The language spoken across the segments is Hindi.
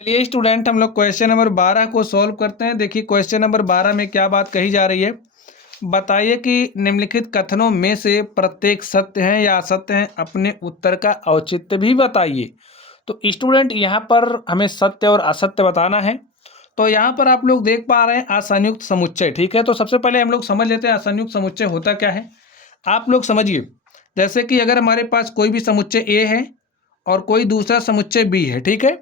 चलिए स्टूडेंट, हम लोग क्वेश्चन नंबर 12 को सॉल्व करते हैं। देखिए क्वेश्चन नंबर 12 में क्या बात कही जा रही है। बताइए कि निम्नलिखित कथनों में से प्रत्येक सत्य है या असत्य है, अपने उत्तर का औचित्य भी बताइए। तो स्टूडेंट यहाँ पर हमें सत्य और असत्य बताना है। तो यहाँ पर आप लोग देख पा रहे हैं असंयुक्त समुच्चय। ठीक है, तो सबसे पहले हम लोग समझ लेते हैं असंयुक्त समुच्चय होता क्या है। आप लोग समझिए, जैसे कि अगर हमारे पास कोई भी समुच्चय ए है और कोई दूसरा समुच्चय बी है। ठीक है,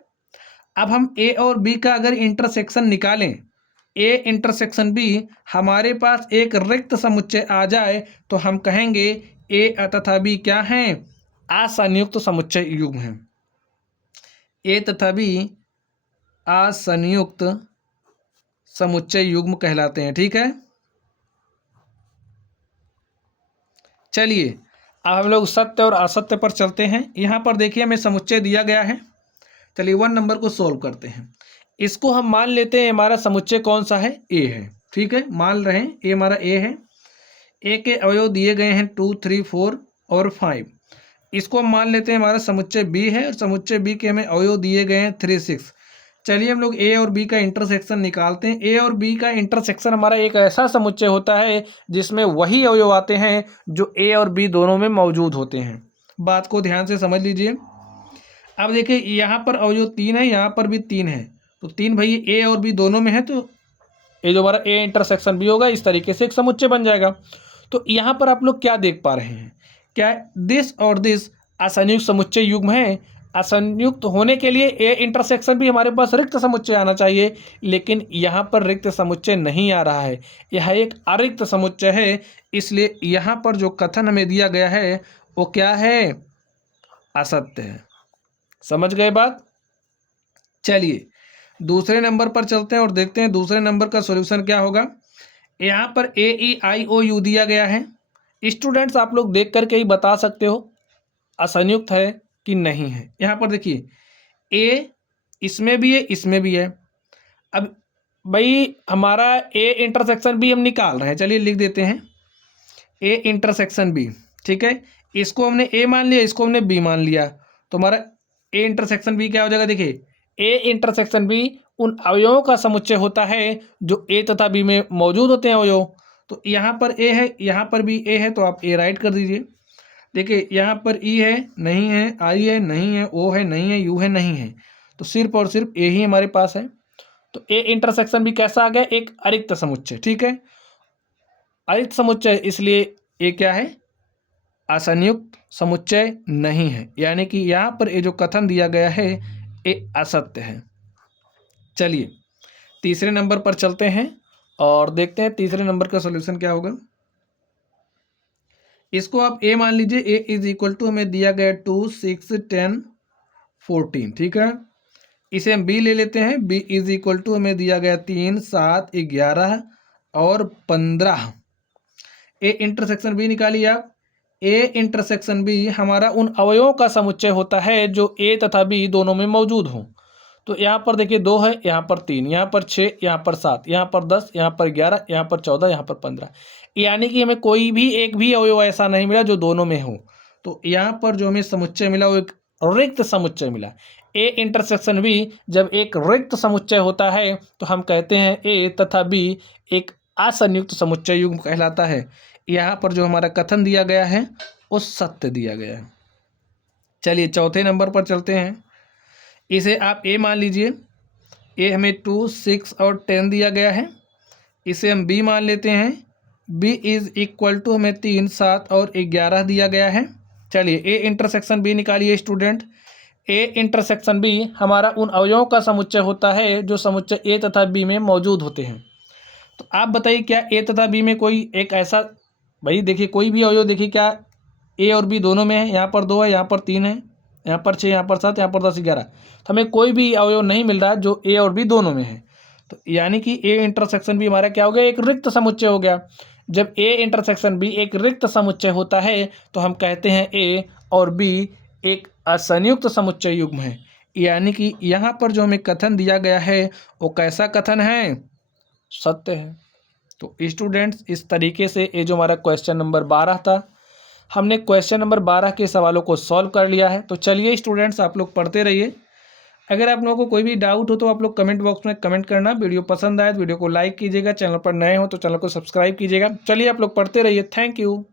अब हम ए और बी का अगर इंटरसेक्शन निकालें, ए इंटरसेक्शन बी, हमारे पास एक रिक्त समुच्चय आ जाए तो हम कहेंगे ए तथा बी क्या हैं, असंयुक्त समुच्चय युग्म हैं। ए तथा बी असंयुक्त समुच्चय युग्म कहलाते हैं। ठीक है, चलिए अब हम लोग सत्य और असत्य पर चलते हैं। यहाँ पर देखिए हमें समुच्चय दिया गया है। चलिए 1 नंबर को सोल्व करते हैं। इसको हम मान लेते हैं हमारा समुच्चय कौन सा है, ए है। ठीक है, मान रहे हैं ए हमारा ए है। ए के अवयव दिए गए हैं 2, 3, 4 और 5। इसको हम मान लेते हैं हमारा समुच्चय बी है और समुच्चय बी के हमें अवयव दिए गए हैं 3, 6। चलिए हम लोग ए और बी का इंटरसेक्शन निकालते हैं। ए और बी का इंटरसेक्शन हमारा एक ऐसा समुच्चय होता है जिसमें वही अवयव आते हैं जो ए और बी दोनों में मौजूद होते हैं। बात को ध्यान से समझ लीजिए। अब देखिए यहाँ पर अवयव 3 है, यहाँ पर भी 3 है, तो 3 भाई ए और बी दोनों में है, तो ये जो हमारा ए इंटरसेक्शन बी होगा इस तरीके से एक समुच्चय बन जाएगा। तो यहाँ पर आप लोग क्या देख पा रहे हैं, क्या दिस और दिस असंयुक्त समुच्चय युग्म है। असंयुक्त होने के लिए ए इंटरसेक्शन भी हमारे पास रिक्त समुच्चय आना चाहिए, लेकिन यहाँ पर रिक्त समुच्चय नहीं आ रहा है, यह एक अरिक्त समुच्चय है। इसलिए यहाँ पर जो कथन हमें दिया गया है वो क्या है, असत्य है। समझ गए बात। चलिए दूसरे नंबर पर चलते हैं और देखते हैं दूसरे नंबर का सॉल्यूशन क्या होगा। यहाँ पर ए ई आई ओ यू दिया गया है। स्टूडेंट्स आप लोग देख करके ही बता सकते हो असंयुक्त है कि नहीं है। यहाँ पर देखिए ए इसमें भी है, इसमें भी है। अब भाई हमारा ए इंटरसेक्शन बी हम निकाल रहे हैं, चलिए लिख देते हैं ए इंटरसेक्शन बी। ठीक है, इसको हमने ए मान लिया, इसको हमने बी मान लिया, तो हमारा ए इंटरसेक्शन बी क्या हो जाएगा। देखिए ए इंटरसेक्शन बी उन अवयवों का समुच्चय होता है जो ए तथा बी में मौजूद होते हैं अवयव। तो यहाँ पर ए है, यहाँ पर भी ए है, तो आप ए राइट कर दीजिए। देखिए यहाँ पर ई है, नहीं है, आई है, नहीं है, ओ है, नहीं है, यू है, नहीं है, तो सिर्फ और सिर्फ ए ही हमारे पास है। तो ए इंटरसेक्शन भी कैसा आ गया, एक अरिक्त समुच्चय। ठीक है, अरिक्त समुच्चय, इसलिए ए क्या है, असंयुक्त समुच्चय नहीं है। यानी कि यहाँ पर ये जो कथन दिया गया है ये असत्य है। चलिए तीसरे नंबर पर चलते हैं और देखते हैं तीसरे नंबर का सॉल्यूशन क्या होगा। इसको आप ए मान लीजिए। ए इज इक्वल टू हमें दिया गया 2, 6, 10, 14। ठीक है, इसे हम बी ले लेते हैं। बी इज इक्वल टू हमें दिया गया 3, 7, 11 और 15। ए इंटरसेक्शन बी निकालिए आप। ए इंटरसेक्शन बी हमारा उन अवयवों का समुच्चय होता है जो ए तथा बी दोनों में मौजूद हों। तो यहाँ पर देखिए 2 है, यहाँ पर 3, यहाँ पर 6, यहाँ पर 7, यहाँ पर 10, यहाँ पर 11, यहाँ पर 14, यहाँ पर 15। यानी कि हमें कोई भी एक भी अवयव ऐसा नहीं मिला जो दोनों में हो। तो यहाँ पर जो हमें समुच्चय मिला वो एक रिक्त समुच्चय मिला। ए इंटरसेक्शन बी जब एक रिक्त समुच्चय होता है तो हम कहते हैं ए तथा बी एक असंयुक्त समुच्चय युग्म कहलाता है। यहाँ पर जो हमारा कथन दिया गया है वो सत्य दिया गया है। चलिए चौथे नंबर पर चलते हैं। इसे आप ए मान लीजिए। ए हमें 2, 6 और 10 दिया गया है। इसे हम बी मान लेते हैं। बी इज इक्वल टू हमें 3, 7 और 11 दिया गया है। चलिए ए इंटरसेक्शन बी निकालिए स्टूडेंट। ए इंटरसेक्शन बी हमारा उन अवयवों का समुच्चय होता है जो समुच्चय ए तथा बी में मौजूद होते हैं। तो आप बताइए क्या ए तथा बी में कोई एक ऐसा, भाई देखिए कोई भी अवयव देखिए क्या ए और बी दोनों में है। यहाँ पर 2 है, यहाँ पर 3 है, यहाँ पर 6, यहाँ पर 7, यहाँ पर 10, 11। तो हमें कोई भी अवयव नहीं मिल रहा है जो ए और बी दोनों में है। तो यानी कि ए इंटरसेक्शन बी हमारा क्या हो गया, एक रिक्त समुच्चय हो गया। जब ए इंटरसेक्शन बी एक रिक्त समुच्चय होता है तो हम कहते हैं ए और बी एक असंयुक्त समुच्चय युग्म है। यानी कि यहाँ पर जो हमें कथन दिया गया है वो कैसा कथन है, सत्य है। तो स्टूडेंट्स इस तरीके से ये जो हमारा क्वेश्चन नंबर 12 था, हमने क्वेश्चन नंबर 12 के सवालों को सॉल्व कर लिया है। तो चलिए स्टूडेंट्स आप लोग पढ़ते रहिए अगर आप लोगों को कोई भी डाउट हो तो आप लोग कमेंट बॉक्स में कमेंट करना। वीडियो पसंद आए तो वीडियो को लाइक कीजिएगा, चैनल पर नए हो तो चैनल को सब्सक्राइब कीजिएगा। चलिए आप लोग पढ़ते रहिए। Thank you.